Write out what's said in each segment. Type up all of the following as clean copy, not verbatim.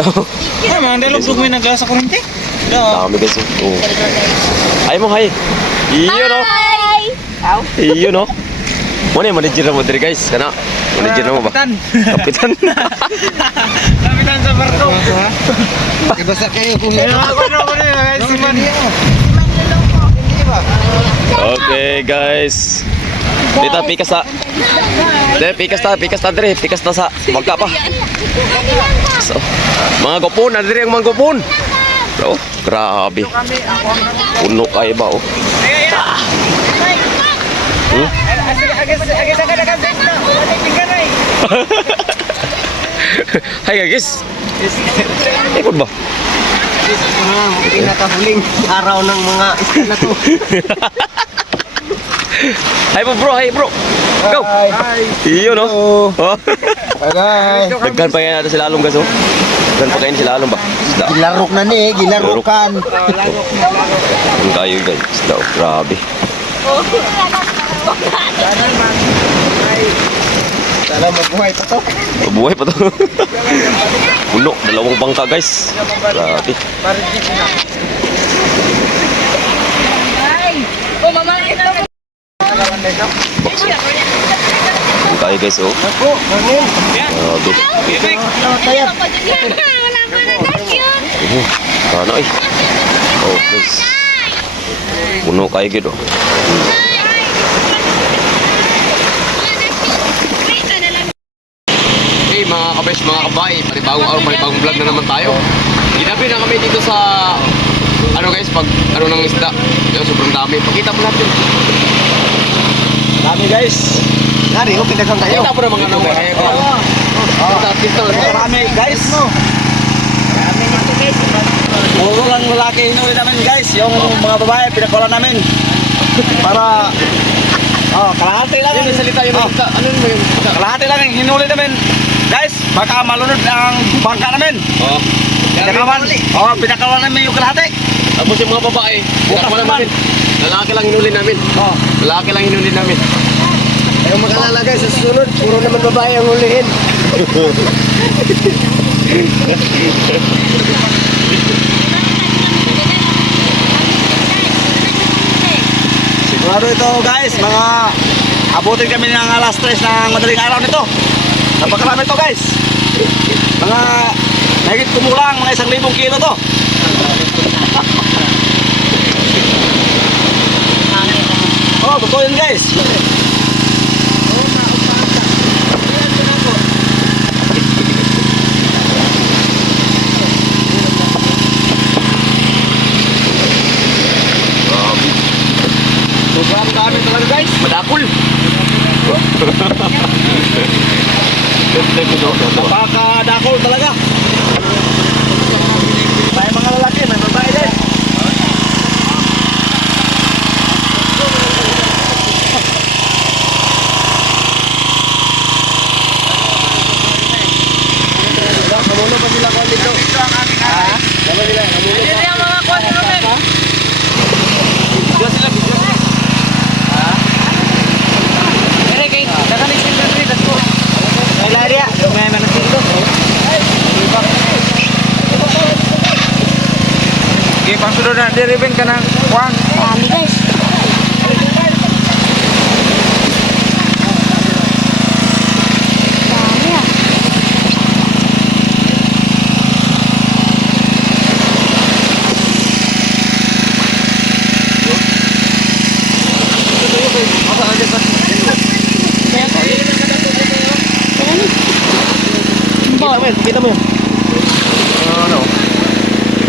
Ay, mga dalog mo yung nagla sa kurente. Dami guys. Oh. Ay mo, hay. Iyo no. Iyo no. Mo ni manager mo diri guys. Kana. Manager mo ba? Kapitan. Kapitan sa barko. Ibasa kayo kung guys, si Man. Okay guys. Dito pikas ta. Pikas ta diri, pikas ta sa magka pa. So, mga gopon, diri ang mga gopon. Oh, grabe. Puno kayo ba oh. Hai guys. Ikot ba? pinakahuling araw ng mga isda na to. Hai bro, hai bro. Go. Iyo no. Oh. Agay. Daghan pa yan natin sila along guys oh. Daghan pa kayo sila along ba? Isda. Gilarok na ni, gilarokan. Ang kayo guys. Isda oh, grabe. Sana mabuhay pa to. Mabuhay pa to. Puno, dalawang bangka guys. Grabe. Ang kayo guys oh. Ako, mangin. Grabe. Tayap. Sana eh. Oh guys. Puno kayo gitu. Hey mga kabes, mga kabay, panibagong araw, panibagong vlog na naman tayo. Ginabi na kami dito sa ano guys, pag ano ng isda. Yung sobrang dami. Pakita mo natin. Dami guys. Nari, okay na kang kayo. Pakita mo na mga ano. Marami guys. Puro lang lalaki hinuli namin guys. Yung mga babae pinakawala namin. Para kalahati lang Yung salita yung ano mo yung kalahati lang yung hinuli namin. Guys, baka malunod ang bangka namin. oh. Pinakawan namin yung kalahati. Tapos yung mga babae, pinakawalan namin. Lalaki lang hinuli namin. Lalaki lang hinuli namin. Yung mag-alala guys, sa susunod, puro naman babae ang hulihin. Sigurado ito guys, mga abutin kami ng alas 3 ng madaling araw nito. Napakarami ito guys. Mga nagit kumulang, mga 1,000 kilo to. Oh, totoo yun guys. Sobrang dami talaga guys. Madakul. Napakadakol talaga. May mga lalaki, may babae guys. Kamulo pa sila ko dito. Kamulo nila, kamulo pa. Hindi ang mga kwan namin. Video sila, video sila. Kaya kay dakanis yung country, let's go. May larya, yung may manasin ko. Okay, pangsunod na, diribin ka ng kwan. Dami guys. Dami ah. Kita mo yun. Ano?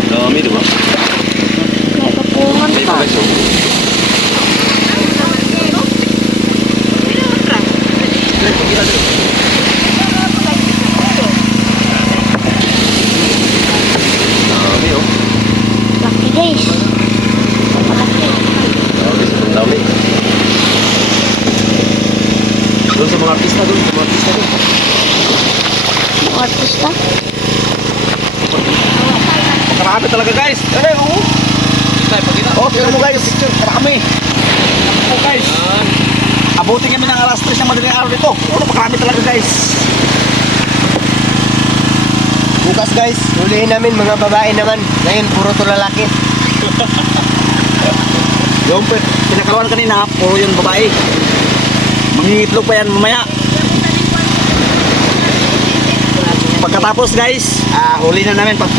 Dami diba? May kapungan May pa. mga guys oh. Dami oh. Laki guys. Malaki. Grabe, sobrang dami. Doon sa mga artista doon, sa mga artista doon. Mga artista. Marami talaga guys. Oo. Tayo, pagkita. Oh, tignan mo guys. Marami. Oh guys. Abutin kami ng alas 3 ng madaling araw dito. Oh, marami talaga guys. Bukas guys, hulihin namin mga babae naman. Ngayon, puro to lalaki. Yung pinakawan kanina, puro yung babae. Mangingitlog pa yan mamaya. Pagkatapos guys, huli na namin pag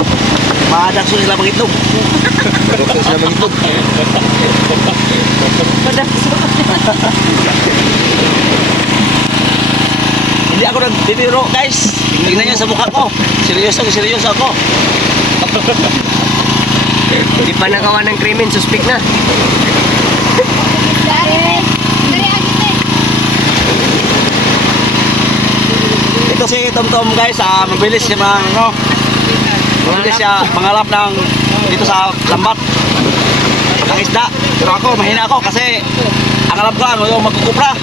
madakso sila mangitlog. Madakso sila mangitlog. Hindi ako nagtitiro guys. Tingnan niyo sa mukha ko. Seryoso ako. Hindi pa nagawa ng krimen, suspek na. Ito si Tom Tom guys, mabilis siya mabilis siya mangalap ng dito sa lambat ng isda. Pero ako, mahina ako kasi ang alam ko ano yung magkukupra.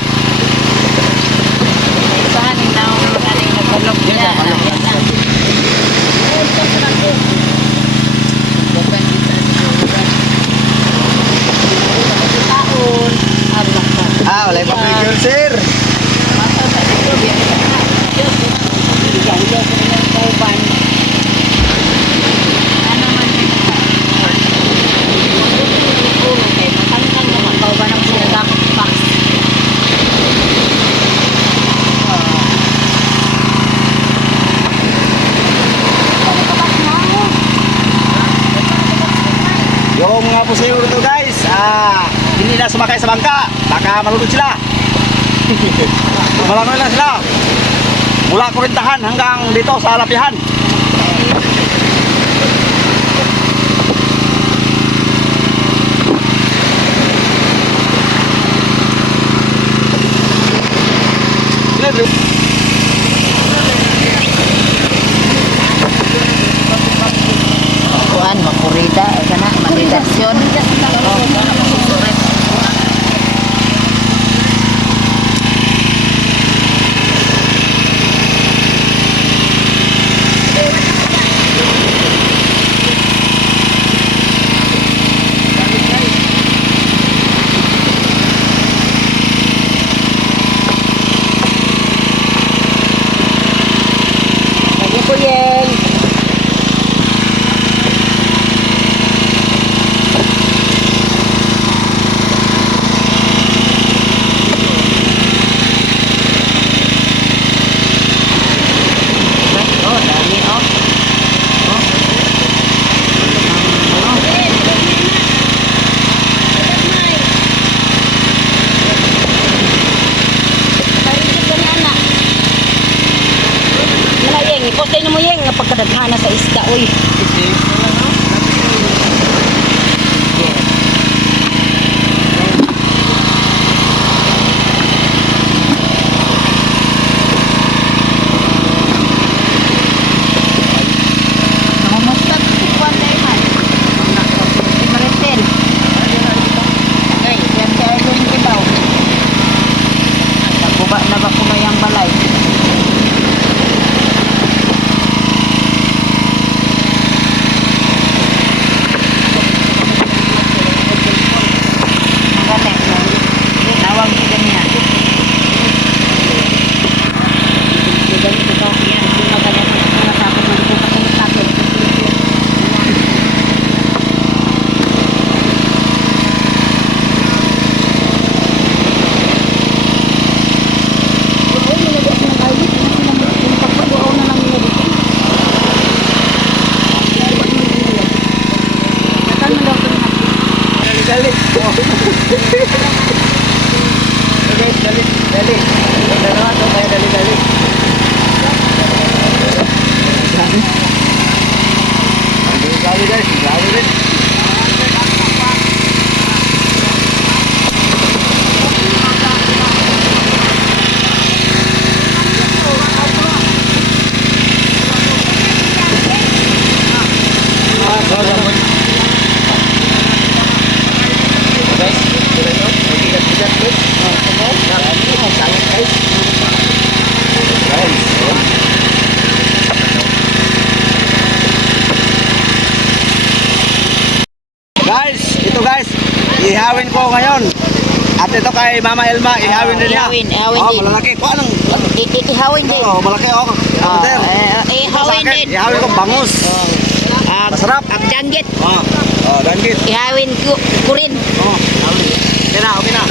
Wala pa figure, sir. Yung mga pusayo ito guys, hindi na sumakay sa bangka, baka malulod sila. Malangoy lang sila. Mula Kurintahan hanggang dito sa Lapihan. Kuan makurida kana manidasyon. Lagi po yan. Ipostay na mo yung pagkadaghana sa isda, uy. Namamustad si Juan Dayman. Si Maritel. Okay, yan si Arlene Kibaw. Nakuba na ba kumayang balay? Guys, ito guys, ihawin ko ngayon At ito kay Mama Elma, ihawin din niya. ihawin Oh, din. malalaki. Kuha ng Ihawin din. oh, malaki oh. Kabuter. Ihawin din. Ihawin ko bangus. Masarap. Ang danggit. Oh, danggit. Ihawin ko rin. Oh, ihawin. Okay na, okay na.